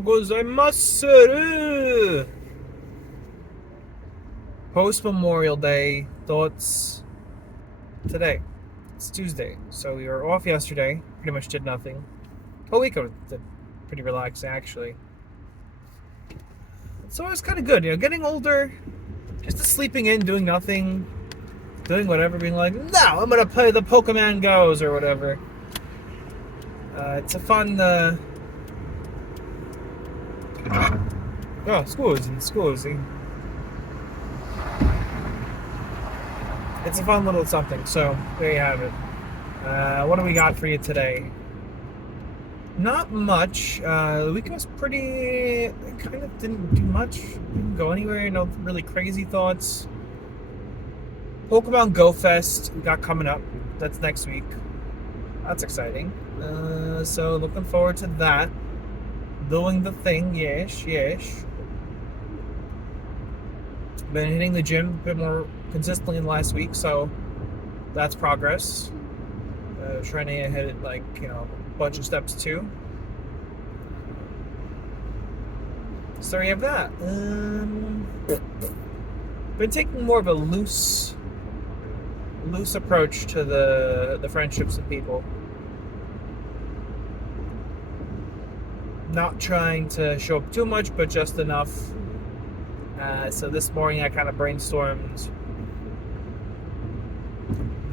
gozaimasu! Post Memorial Day thoughts today. It's Tuesday, so we were off yesterday. Pretty much did nothing. Whole week I was pretty relaxed actually. So it was kind of good, getting older, just sleeping in, doing nothing, doing whatever, being like, no, I'm gonna play the Pokemon Go's or whatever. It's a fun. Oh, school. It's a fun little something. So there you have it. What do we got for you today? Not much. The weekend was pretty. I kind of didn't do much. Didn't go anywhere. No really crazy thoughts. Pokemon Go Fest we got coming up. That's next week. That's exciting. So looking forward to that. Doing the thing, yes. Been hitting the gym a bit more consistently than last week, so that's progress. Trying to hit it a bunch of steps too. So there you have that. Been taking more of a loose approach to the friendships with people. Not trying to show up too much, but just enough. So this morning I kind of brainstormed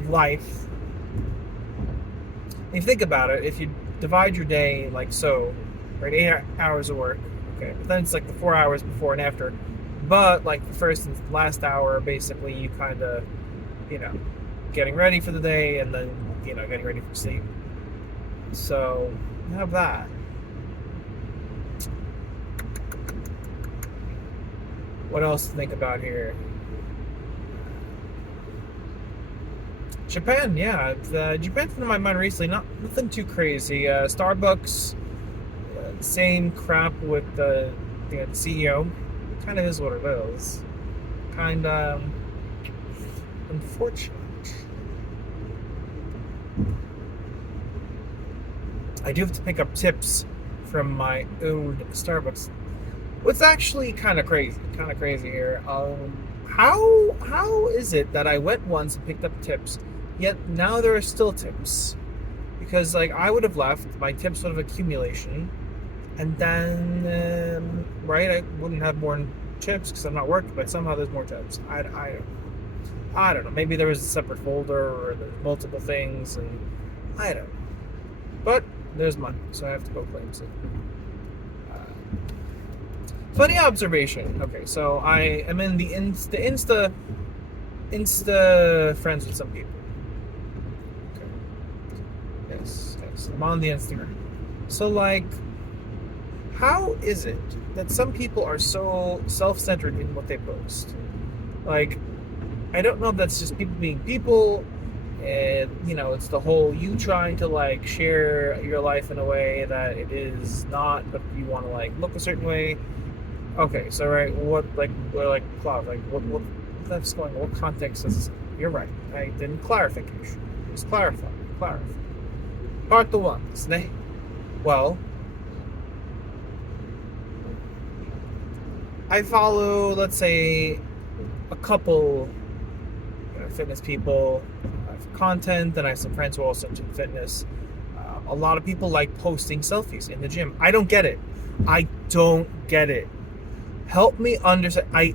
life. If you think about it, if you divide your day like so, right, 8 hours of work, okay, but then it's like the 4 hours before and after. But like the first and last hour, basically you kind of, getting ready for the day and then, getting ready for sleep. So you have that. What else to think about here? Japan, yeah. Japan's been in my mind recently. Nothing too crazy. Starbucks, same crap with the CEO. Kind of is what it is. Kind of unfortunate. I do have to pick up tips from my own Starbucks. What's actually kind of crazy here. How is it that I went once and picked up tips, yet now there are still tips? Because I would have left, my tips would have accumulation, and then right, I wouldn't have more tips because I'm not working, but somehow there's more tips. I don't know. Maybe there was a separate folder or there's multiple things, and I don't know. But there's money, so I have to go claim it. Funny observation. Okay, so I am in the Insta friends with some people. Okay. Yes. I'm on the Instagram. So how is it that some people are so self-centered in what they post? I don't know if that's just people being people, and it's the whole you trying to share your life in a way that it is not, but you want to look a certain way. Okay, so right, what Cloud, what that's going on? What context is this? You're right. I didn't clarify. Just clarify. Part the one. Well, I follow, let's say, a couple fitness people for content, and I have some friends who are also into fitness. A lot of people like posting selfies in the gym. I don't get it. Help me understand. I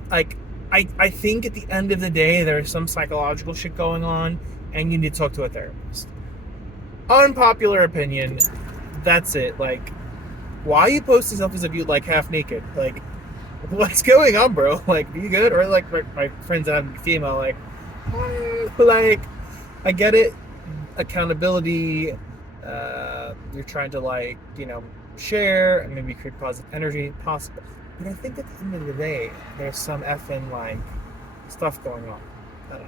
think at the end of the day there's some psychological shit going on, and you need to talk to a therapist. Unpopular opinion. That's it. Why are you posting selfies of you half naked? What's going on, bro? You good? Or my friends that have female, I get it. Accountability. You're trying to share and maybe create positive energy, possible. But I think at the end of the day, there's some effing stuff going on. I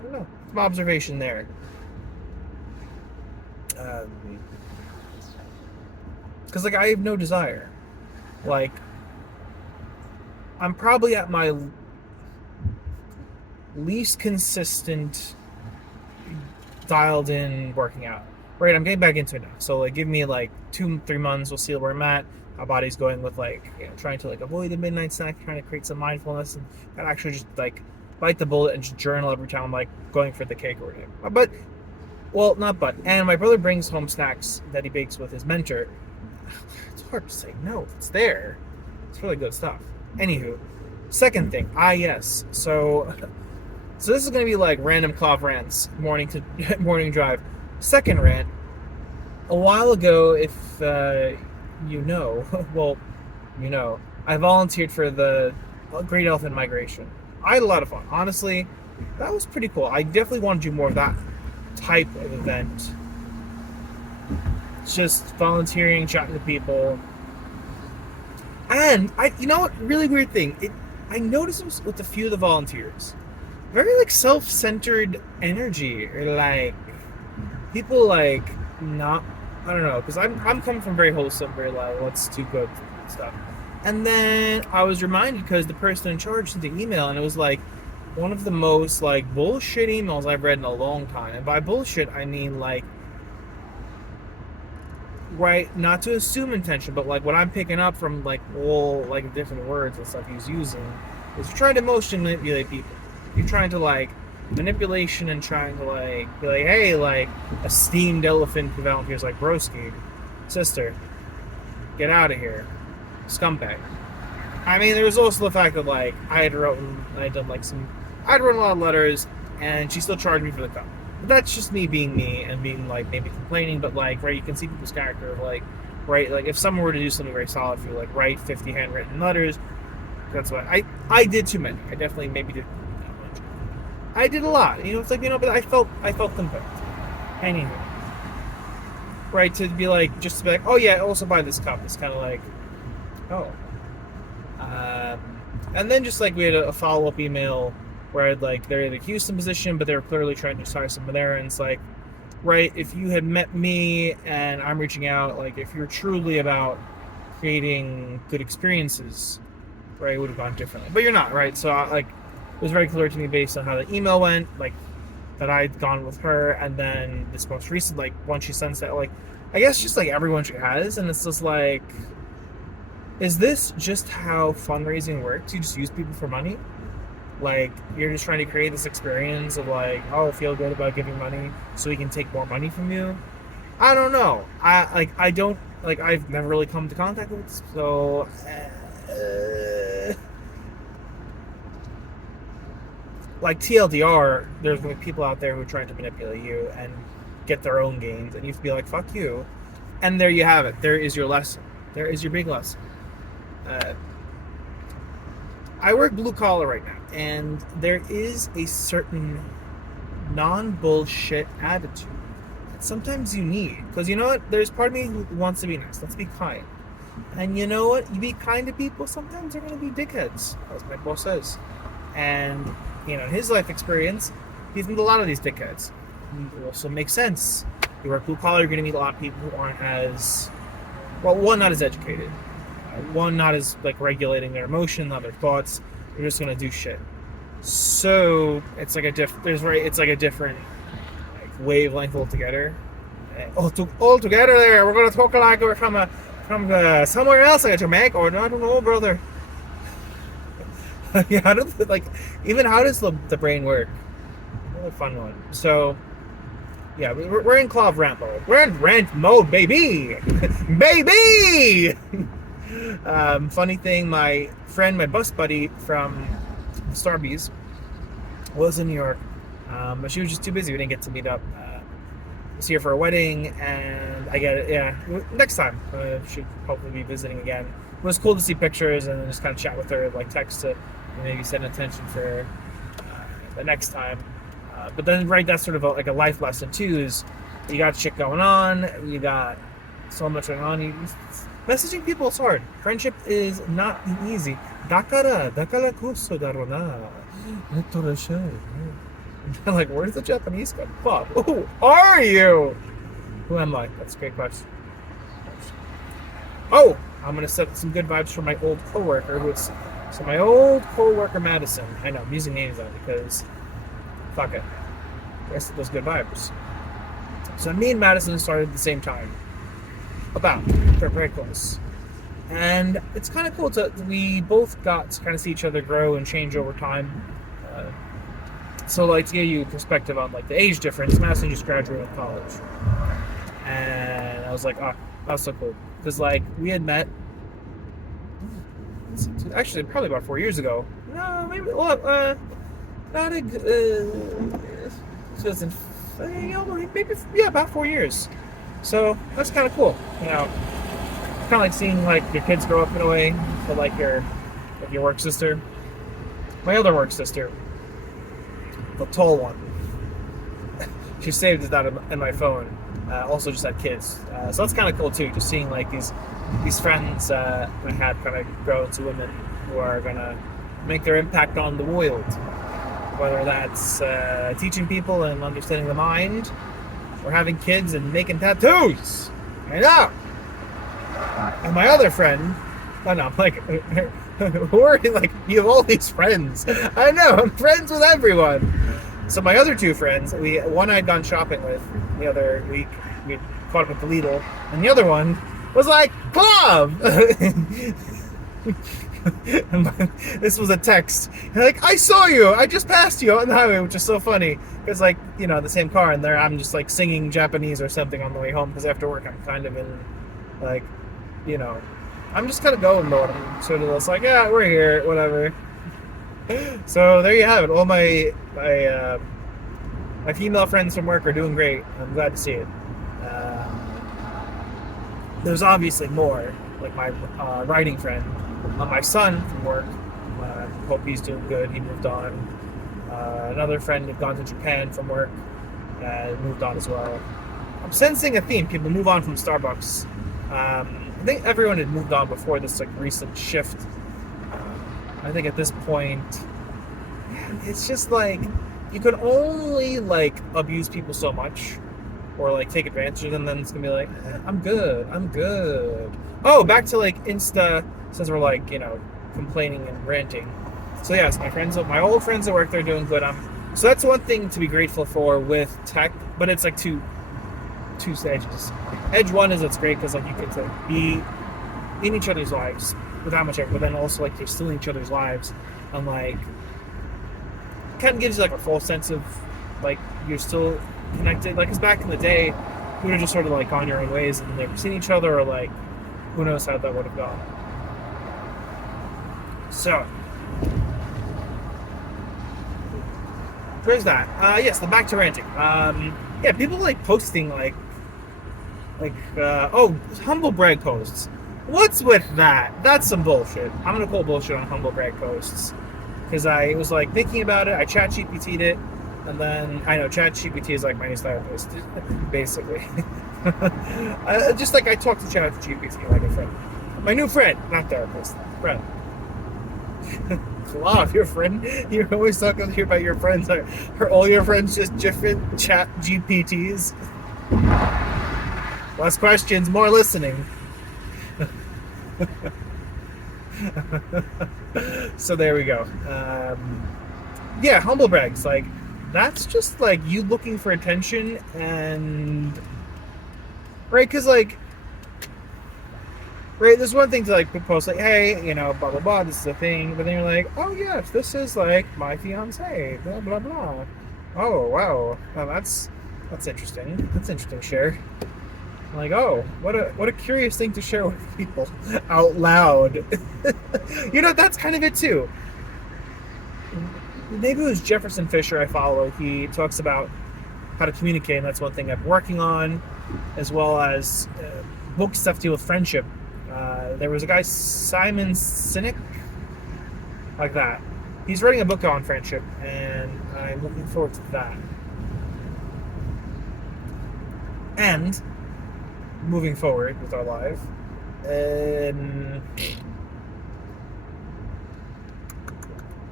don't know. Some observation there. Because I have no desire. I'm probably at my least consistent, dialed in working out. right, I'm getting back into it now. So like, give me like 2-3 months. We'll see where I'm at. My body's going with like, trying to like avoid the midnight snack, trying to create some mindfulness, and actually just like bite the bullet and just journal every time I'm like going for the cake or whatever. But well, not but. And my brother brings home snacks that he bakes with his mentor. It's hard to say no. It's there. It's really good stuff. Anywho, second thing. Yes. So this is gonna be like random cough rants, morning to morning drive. Second rant. A while ago, if well, I volunteered for the Great Elephant Migration. I had a lot of fun. Honestly, that was pretty cool. I definitely want to do more of that type of event. Just volunteering, chatting to people. And really weird thing. I noticed it with a few of the volunteers. Very like self-centered energy, or like people like not. I don't know, because I'm coming from very wholesome, very like let's do good stuff. And then I was reminded because the person in charge sent the email, and it was like one of the most like bullshit emails I've read in a long time. And by bullshit, I mean like, right, not to assume intention, but like what I'm picking up from like all like different words and stuff he's using is you're trying to emotion manipulate people. You're trying to like manipulation and trying to like be like, hey, like esteemed elephant volunteers like broski, sister, get out of here, scumbag. I mean, there was also the fact that like I'd written a lot of letters, and she still charged me for the cup. But that's just me being me and being like maybe complaining, but like, right, you can see people's character of like, right, like if someone were to do something very solid for you, like write 50 handwritten letters, that's what I did too many. I definitely maybe did. I did a lot, it's like, but I felt compelled. Anyway, right, to be like, just to be like, oh yeah, also buy this cup. It's kind of like, oh. And then just like we had a follow-up email where I'd like, they're in the Houston position, but they were clearly trying to start someone there, and it's like, right, if you had met me and I'm reaching out, like if you're truly about creating good experiences, right, it would have gone differently. But you're not, right? So like, it was very clear to me based on how the email went, like that I'd gone with her, and then this most recent, like once she sends that, like I guess just like everyone she has, and it's just like, is this just how fundraising works? You just use people for money? Like you're just trying to create this experience of like, oh, feel good about giving money so we can take more money from you? I don't know. I've never really come to contact with it, so like TLDR, there's going to be people out there who are trying to manipulate you and get their own gains, and you have to be like, fuck you. And there you have it. There is your lesson. There is your big lesson. I work blue collar right now, and there is a certain non-bullshit attitude that sometimes you need. Because you know what? There's part of me who wants to be nice. Let's be kind. And you know what? You be kind to people, sometimes they're going to be dickheads, as my boss says. And in his life experience, he's met a lot of these dickheads. It also makes sense. You work blue collar, you're going to meet a lot of people who aren't as, well, one, not as educated. One, not as like regulating their emotion, not their thoughts. They're just going to do shit. So it's like a different like wavelength altogether. All together there, we're going to talk like we're from somewhere else, like Jamaica, or I don't know, brother. Yeah, how does the brain work? Another fun one. So, yeah, we're in Claw Rant mode. We're in rant mode, baby, baby. Funny thing, my friend, my bus buddy from Starbucks was in New York, but she was just too busy. We didn't get to meet up. Was here for a wedding, and I get it. Yeah, next time she'll hopefully be visiting again. It was cool to see pictures and just kind of chat with her, like text to maybe set an intention for the next time. But then, right, that's sort of like a life lesson too. Is you got shit going on, you got so much going on. Messaging people is hard. Friendship is not easy. Dakara kuso daro na. Like, where's the Japanese come from? Who are you? Who am I? That's a great question. Oh, I'm gonna set some good vibes for my old coworker, my old coworker Madison. I know I'm using names on it because fuck it. I guess those good vibes. So me and Madison started at the same time, about very, very close. And it's kind of cool we both got to kind of see each other grow and change over time. Uh, so like to give you perspective on like the age difference, Madison just graduated college, and I was like, oh, that was so cool because like we had met actually probably about 4 years ago. No, maybe not a 2000, maybe yeah, about 4 years. So that's kind of cool, kind of like seeing like your kids grow up in a way, but like your work sister, my other work sister, the tall one. She saved that in my phone. Also, just had kids, so that's kind of cool too. Just seeing like these friends I had kind of grow into women who are gonna make their impact on the world, whether that's teaching people and understanding the mind, or having kids and making tattoos. I know. And my other friend, I know, like, you have all these friends. I know, I'm friends with everyone. So my other two friends, one I'd gone shopping with the other week, we caught up at the Lidl, and the other one was like, club! This was a text. Like, I saw you! I just passed you on the highway, which is so funny. Because, like, the same car, and there I'm just, like, singing Japanese or something on the way home, because after work I'm kind of in, like, I'm just kind of going mode. I'm sort of just like, yeah, we're here, whatever. So there you have it. All my female friends from work are doing great. I'm glad to see it. There's obviously more, like my writing friend, my son from work. Hope he's doing good. He moved on. Another friend had gone to Japan from work, moved on as well. I'm sensing a theme. People move on from Starbucks. I think everyone had moved on before this like recent shift. I think at this point, it's just like you can only like abuse people so much, or like take advantage of them. Then it's gonna be like, I'm good. Oh, back to like Insta, since we're like complaining and ranting. So yes, my old friends at work, they're doing good. So that's one thing to be grateful for with tech, but it's like two edges. Edge one is it's great because like you get to be in each other's lives without much effort, but then also like you're still in each other's lives, and like kind of gives you like a false sense of like you're still connected. Like, because back in the day, you would have just sort of like gone your own ways and never seen each other, or like who knows how that would have gone. So where's that? Yes, the back to ranting. Yeah, people like posting like humble brag posts. What's with that? That's some bullshit. I'm gonna call bullshit on humble brag posts because I was like thinking about it. I chat GPT'd it, and then I know chat GPT is like my new therapist, basically. Just like I talk to chat GPT like a friend, my new friend, not therapist, friend. Wow, your friend, you're always talking about your friends. Are all your friends just different chat GPTs? Less questions, more listening. So there we go. Yeah, humble brags. Like, that's just like you looking for attention, and right, because like, right, there's one thing to like post like, hey, blah blah blah, this is a thing, but then you're like, oh yes, this is like my fiance, blah blah blah. Oh wow, well, that's interesting. That's interesting. Share. Like, oh, what a curious thing to share with people out loud. That's kind of it too. Maybe it was Jefferson Fisher I follow. He talks about how to communicate, and that's one thing I'm working on, as well as books that deal with friendship. There was a guy, Simon Sinek, like that. He's writing a book on friendship, and I'm looking forward to that. And moving forward with our life,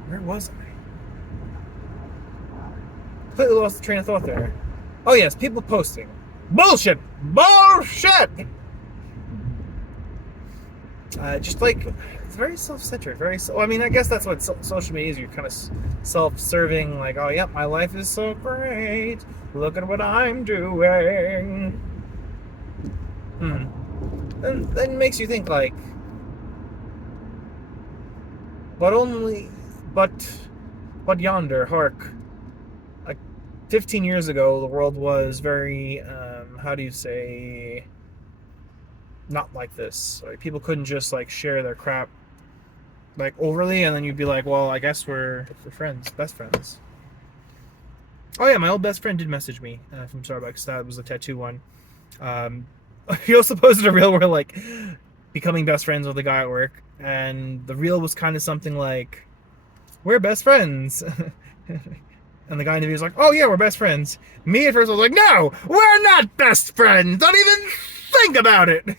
where was I? Completely lost the train of thought there. Oh yes, people posting bullshit. Just like it's very self-centered, I mean, I guess that's what social media is. You're kind of self-serving, like, oh, yep, my life is so great. Look at what I'm doing. And then it makes you think, like, but only, but, but yonder, hark. Like 15 years ago, the world was very, how do you say, not like this. Like, people couldn't just like share their crap like overly, and then you'd be like, well, I guess we're friends, best friends. Oh yeah, my old best friend did message me from Starbucks. That was the tattoo one. He also posted a reel where like becoming best friends with a guy at work, and the reel was kind of something like, "We're best friends," and the guy in the video was like, "Oh yeah, we're best friends." Me at first I was like, "No, we're not best friends. Don't even think about it."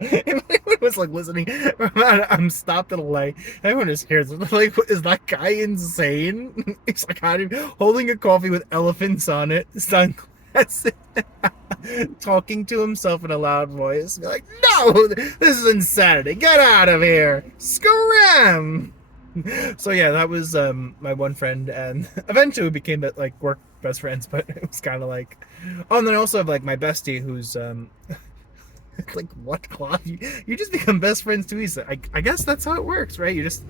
If anyone was like listening, I'm stopped at a light. Everyone just hears it. Like, is that guy insane? He's like holding a coffee with elephants on it, sunglasses, talking to himself in a loud voice. Be like, no, this is insanity. Get out of here. Scram. So yeah, that was my one friend, and eventually we became like work best friends. But it was kind of like, oh, and then I also have like my bestie who's like, what, Claude? You just become best friends too easy. I guess that's how it works, right? You just...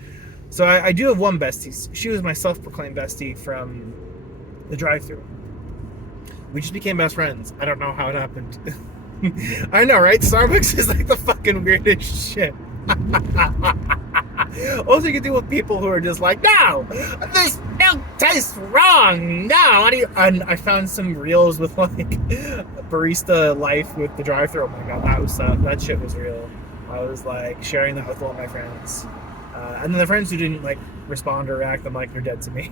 So I do have one bestie. She was my self-proclaimed bestie from the drive-thru. We just became best friends. I don't know how it happened. I know, right? Starbucks is like the fucking weirdest shit. Also, you can deal with people who are just like, no, this milk tastes wrong. No, and I found some reels with like barista life with the drive-thru. Oh my god, that shit was real. I was like sharing that with all my friends, and then the friends who didn't like respond or react, I'm like, you're dead to me.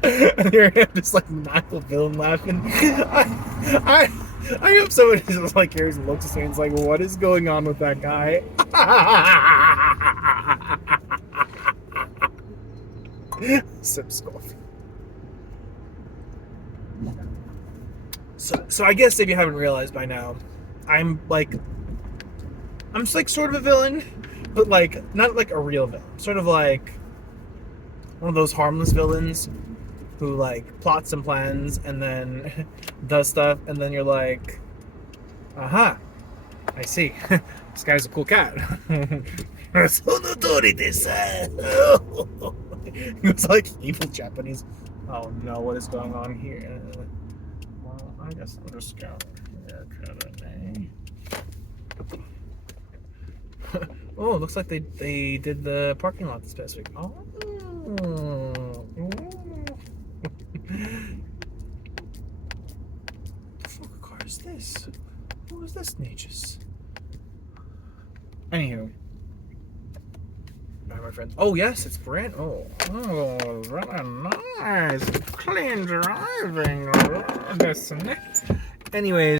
And you're just like Michael villain laughing. I hope someone just like hears and looks at me and is like, what is going on with that guy? Sips coffee. So I guess if you haven't realized by now, I'm just like sort of a villain, but like not like a real villain. Sort of like one of those harmless villains who like plots and plans and then does stuff, and then you're like, aha, I see. This guy's a cool cat. He was like evil Japanese. Oh no, what is going on here? Well, I guess I'm just going here. Oh, it looks like they did the parking lot this past week. Oh. What fucking car is this? Who is this Nature's? Anywho. Alright, my friends. Oh, yes, it's Rant. Oh, really nice. Clean driving. Anyways.